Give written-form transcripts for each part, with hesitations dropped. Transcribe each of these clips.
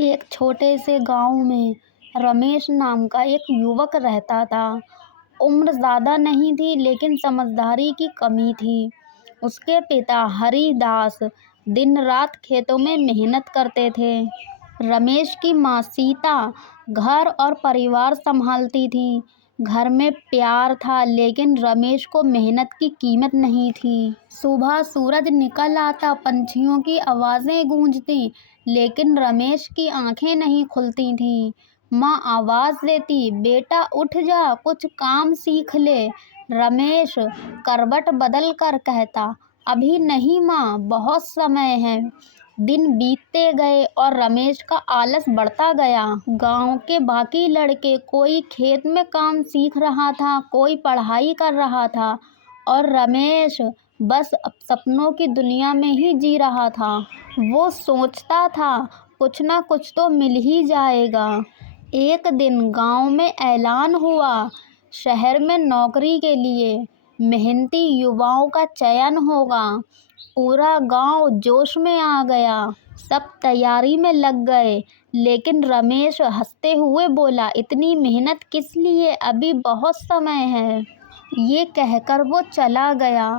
एक छोटे से गांव में रमेश नाम का एक युवक रहता था। उम्र ज़्यादा नहीं थी लेकिन समझदारी की कमी थी। उसके पिता हरिदास दिन रात खेतों में मेहनत करते थे। रमेश की माँ सीता घर और परिवार संभालती थी। घर में प्यार था लेकिन रमेश को मेहनत की कीमत नहीं थी। सुबह सूरज निकल आता, पंछियों की आवाज़ें गूंजती, लेकिन रमेश की आंखें नहीं खुलती थीं। माँ आवाज़ देती, बेटा उठ जा, कुछ काम सीख ले। रमेश करवट बदल कर कहता, अभी नहीं माँ, बहुत समय है। दिन बीतते गए और रमेश का आलस बढ़ता गया। गांव के बाकी लड़के कोई खेत में काम सीख रहा था, कोई पढ़ाई कर रहा था और रमेश बस सपनों की दुनिया में ही जी रहा था। वो सोचता था कुछ ना कुछ तो मिल ही जाएगा। एक दिन गांव में ऐलान हुआ, शहर में नौकरी के लिए मेहनती युवाओं का चयन होगा। पूरा गांव जोश में आ गया, सब तैयारी में लग गए। लेकिन रमेश हंसते हुए बोला, इतनी मेहनत किस लिए, अभी बहुत समय है। ये कहकर वो चला गया।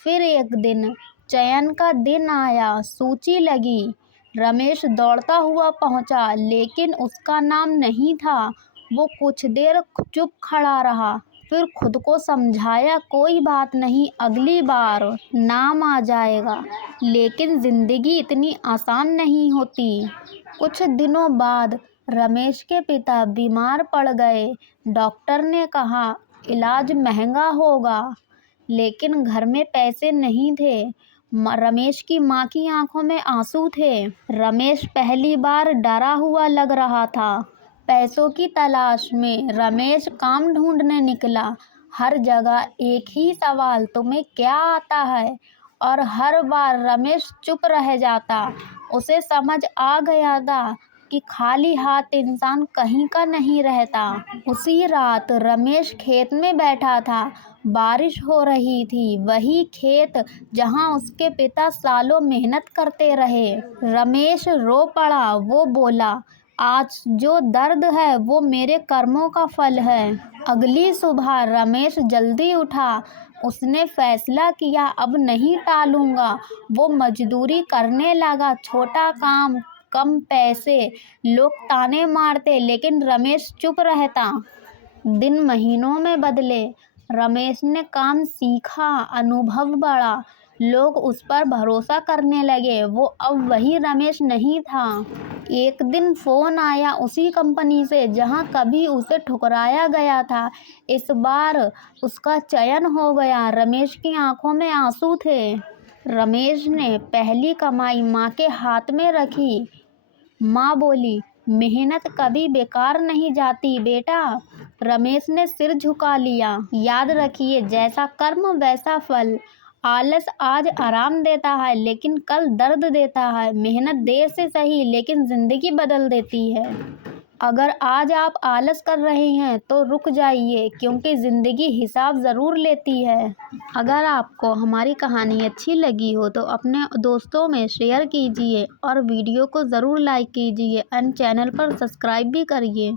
फिर एक दिन चयन का दिन आया, सूची लगी। रमेश दौड़ता हुआ पहुंचा, लेकिन उसका नाम नहीं था। वो कुछ देर चुप खड़ा रहा, फिर खुद को समझाया, कोई बात नहीं, अगली बार नाम आ जाएगा। लेकिन जिंदगी इतनी आसान नहीं होती। कुछ दिनों बाद रमेश के पिता बीमार पड़ गए। डॉक्टर ने कहा इलाज महंगा होगा, लेकिन घर में पैसे नहीं थे। रमेश की माँ की आंखों में आंसू थे। रमेश पहली बार डरा हुआ लग रहा था। पैसों की तलाश में रमेश काम ढूंढने निकला। हर जगह एक ही सवाल, तुम्हें क्या आता है? और हर बार रमेश चुप रह जाता। उसे समझ आ गया था कि खाली हाथ इंसान कहीं का नहीं रहता। उसी रात रमेश खेत में बैठा था। बारिश हो रही थी, वही खेत जहां उसके पिता सालों मेहनत करते रहे। रमेश रो पड़ा। वो बोला, आज जो दर्द है वो मेरे कर्मों का फल है। अगली सुबह रमेश जल्दी उठा। उसने फैसला किया, अब नहीं टालूंगा। वो मजदूरी करने लगा, छोटा काम, कम पैसे। लोग ताने मारते लेकिन रमेश चुप रहता। दिन महीनों में बदले। रमेश ने काम सीखा, अनुभव बढ़ा, लोग उस पर भरोसा करने लगे। वो अब वही रमेश नहीं था। एक दिन फोन आया उसी कंपनी से जहां कभी उसे ठुकराया गया था। इस बार उसका चयन हो गया। रमेश की आंखों में आंसू थे। रमेश ने पहली कमाई माँ के हाथ में रखी। माँ बोली, मेहनत कभी बेकार नहीं जाती बेटा। रमेश ने सिर झुका लिया। याद रखिए, जैसा कर्म वैसा फल। आलस आज आराम देता है लेकिन कल दर्द देता है। मेहनत देर से सही लेकिन जिंदगी बदल देती है। अगर आज आप आलस कर रहे हैं तो रुक जाइए, क्योंकि ज़िंदगी हिसाब ज़रूर लेती है। अगर आपको हमारी कहानी अच्छी लगी हो तो अपने दोस्तों में शेयर कीजिए और वीडियो को ज़रूर लाइक कीजिए एंड चैनल पर सब्सक्राइब भी करिए।